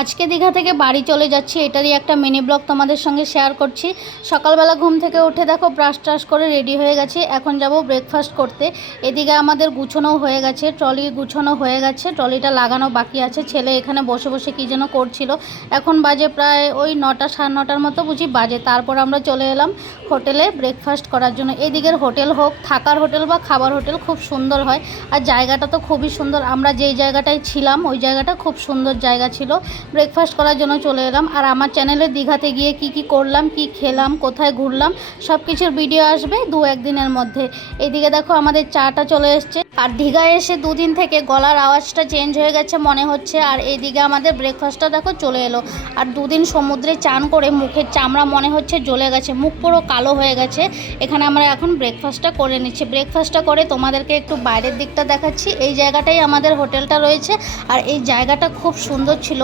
আজকে দীঘা থেকে বাড়ি চলে যাচ্ছি, এটারই একটা মিনি ব্লগ তোমাদের সঙ্গে শেয়ার করছি। সকালবেলা ঘুম থেকে উঠে দেখো ব্রাশ ট্রাশ করে রেডি হয়ে গেছি, এখন যাব ব্রেকফাস্ট করতে। এদিকে আমাদের গুছানো হয়ে গেছে ট্রলি গুছানো হয়ে গেছে ট্রলিটা লাগানো বাকি আছে, ছেলে এখানে বসে বসে কী যেন করছিল। এখন বাজে প্রায় ওই নটা, সাড়ে নটার মতো বুঝি বাজে, তারপর আমরা চলে এলাম হোটেলে ব্রেকফাস্ট করার জন্য। এদিকের হোটেল হোক, থাকার হোটেল বা খাবার হোটেল খুব সুন্দর হয়, আর জায়গাটা তো খুবই সুন্দর। আমরা যেই জায়গাটায় ছিলাম, ওই জায়গাটা খুব সুন্দর জায়গা ছিল। ব্রেকফাস্ট করার জন্য চলে এলাম। আর আমার চ্যানেলে দীঘাতে গিয়ে কি কি করলাম, কি খেলাম, কোথায় ঘুরলাম সব কিছুর ভিডিও আসবে দু একদিনের মধ্যে। এদিকে দেখো আমাদের চাটা চলে এসছে। আর দীঘায় এসে দুদিন থেকে গলার আওয়াজটা চেঞ্জ হয়ে গেছে মনে হচ্ছে, আর এইদিকে আমাদের ব্রেকফাস্টটা দেখো চলে এলো। আর দুদিন সমুদ্রে চান করে মুখের চামড়া মনে হচ্ছে জ্বলে গেছে, মুখ পুরো কালো হয়ে গেছে। এখানে আমরা এখন ব্রেকফাস্টটা করে নিচ্ছি। ব্রেকফাস্টটা করে তোমাদেরকে একটু বাইরের দিকটা দেখাচ্ছি। এই জায়গাটাই আমাদের হোটেলটা রয়েছে, আর এই জায়গাটা খুব সুন্দর ছিল।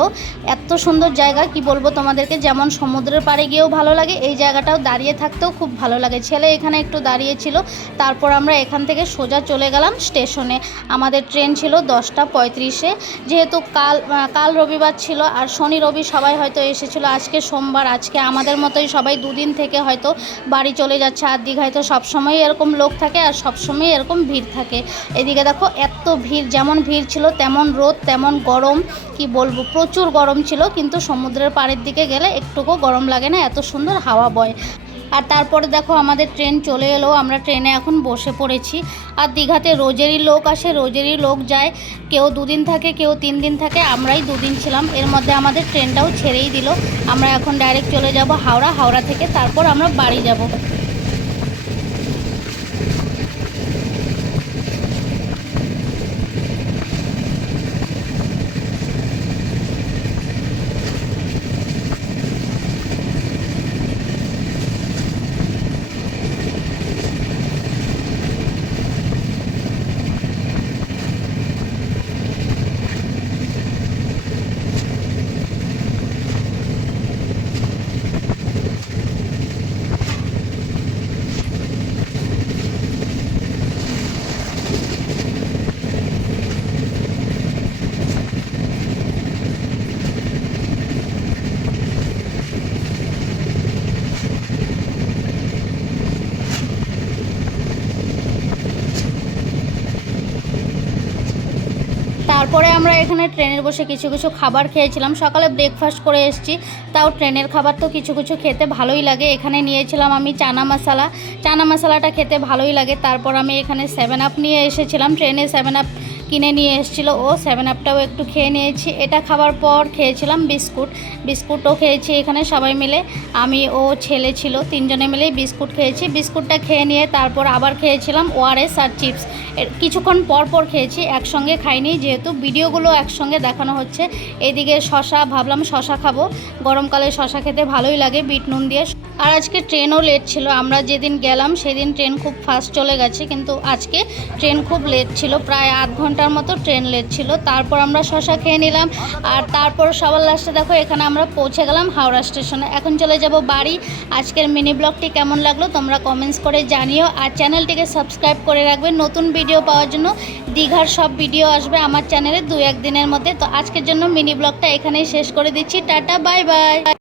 এত সুন্দর জায়গা, কি বলব তোমাদেরকে, যেমন সমুদ্রের পাড়ে গিয়েও ভালো লাগে, এই জায়গাটাও দাঁড়িয়ে থাকতেও খুব ভালো লাগে। ছেলে এখানে একটু দাঁড়িয়েছিল তারপর আমরা এখান থেকে সোজা চলে গেলাম স্টেশনে। আমাদের ট্রেন ছিল দশটা পঁয়ত্রিশে। যেহেতু কাল কাল রবিবার ছিল আর শনি, রবি সবাই হয়তো এসেছিল আজকে সোমবার, আজকে আমাদের মতোই সবাই দুদিন থেকে হয়তো বাড়ি চলে যাচ্ছে। আর দীঘায় তো সবসময় এরকম লোক থাকে আর সবসময় এরকম ভিড় থাকে। এদিকে দেখো এত ভিড়, যেমন ভিড় ছিল তেমন রোদ, তেমন গরম, কি বলব, প্রচুর গরম ছিল। কিন্তু সমুদ্রের পাড়ের দিকে গেলে একটুকু গরম লাগে না, এত সুন্দর হাওয়া বয়। আর তারপরে দেখো আমাদের ট্রেন চলে এলো, আমরা ট্রেনে এখন বসে পড়েছি। আর দীঘাতে রোজেরই লোক আসে, রোজেরই লোক যায়। কেউ দুদিন থাকে, কেউ তিন দিন থাকে, আমরাই দুদিন ছিলাম। এর মধ্যে আমাদের ট্রেনটাও ছেড়েই দিল। আমরা এখন ডাইরেক্ট চলে যাব হাওড়া হাওড়া থেকে তারপর আমরা বাড়ি যাব। তারপরে আমরা এখানে ট্রেনের বসে কিছু কিছু খাবার খেয়েছিলাম। সকালে ব্রেকফাস্ট করে এসেছি, তাও ট্রেনের খাবার তো কিছু কিছু খেতে ভালোই লাগে। এখানে নিয়েছিলাম আমি চানা মশালা। চানা মশলাটা খেতে ভালোই লাগে। তারপর আমি এখানে সেভেন আপ নিয়ে এসেছিলাম। ট্রেনে সেভেন আপ কিনে নিয়ে এসেছিল। ও সেভেন আপটাও একটু খেয়ে নিয়েছি। এটা খাবার পর খেয়েছিলাম বিস্কুট। বিস্কুটও খেয়েছি এখানে সবাই মিলে। আমি, ও, ছেলে ছিল, তিনজনে মিলেই বিস্কুট খেয়েছি। বিস্কুটটা খেয়ে নিয়ে তারপর আবার খেয়েছিলাম ওআরএস আর চিপস। কিছুক্ষণ পর পর খেয়েছি, একসঙ্গে খাইনি। যেহেতু ভিডিওগুলো একসঙ্গে দেখানো হচ্ছে, এদিকে শশা, ভাবলাম শশা খাব। গরমকালে শশা খেতে ভালোই লাগে, বিট নুন দিয়ে আর আজকে ট্রেনও লেট ছিল। আমরা যেদিন গেলাম সেদিন ট্রেন খুব ফাস্ট চলে গেছে, কিন্তু আজকে ট্রেন খুব লেট ছিল। প্রায় আধ ঘণ্টার মতো ট্রেন লেট ছিল। তারপর আমরা শশা খেয়ে নিলাম। আর তারপর সবার লাস্টে দেখো, এখানে আমরা পৌঁছে গেলাম হাওড়া স্টেশনে। এখন চলে যাব বাড়ি। আজকের মিনি ব্লগটি কেমন লাগল তোমরা কমেন্টস করে জানিও। আর চ্যানেলটিকে সাবস্ক্রাইব করে রাখবে। নতুন ভিডিও পাওয়ার জন্য দীঘার সব ভিডিও আসবে আমার চ্যানেলে দু একদিনের মধ্যে। তো আজকের জন্য মিনি ব্লগটা এখানেই শেষ করে দিচ্ছি। Tata bye bye